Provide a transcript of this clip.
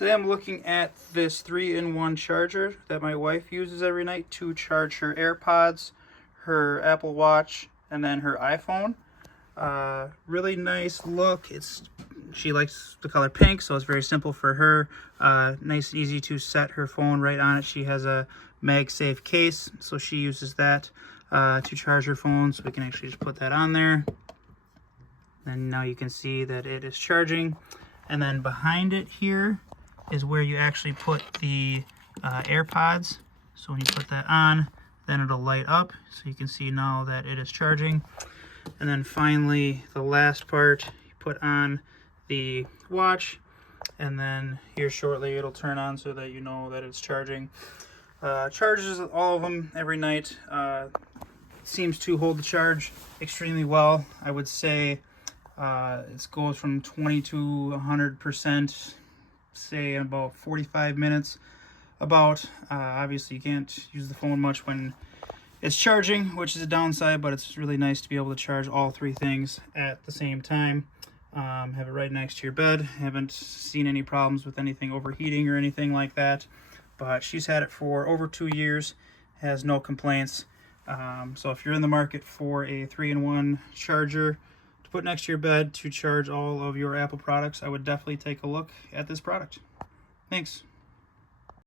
Today I'm looking at this 3-in-1 charger that my wife uses every night to charge her AirPods, her Apple Watch, and then her iPhone. Really nice look. She likes the color pink, so it's very simple for her. Nice and easy to set her phone right on it. She has a MagSafe case, so she uses that to charge her phone. So we can actually just put that on there. And now you can see that it is charging. And then behind it here is where you actually put the AirPods. So when you put that on, then it'll light up. So you can see now that it is charging. And then finally, the last part, you put on the watch, and then here shortly it'll turn on so that you know that it's charging. Charges all of them every night. Seems to hold the charge extremely well. I would say it goes from 20 to 100%, say in about 45 minutes. Obviously you can't use the phone much when it's charging, which is a downside, but it's really nice to be able to charge all three things at the same time. Have it right next to your bed. Haven't seen any problems with anything overheating or anything like that, but she's had it for over 2 years, has no complaints. So if you're in the market for a 3-in-1 charger to put next to your bed to charge all of your Apple products, I would definitely take a look at this product. Thanks.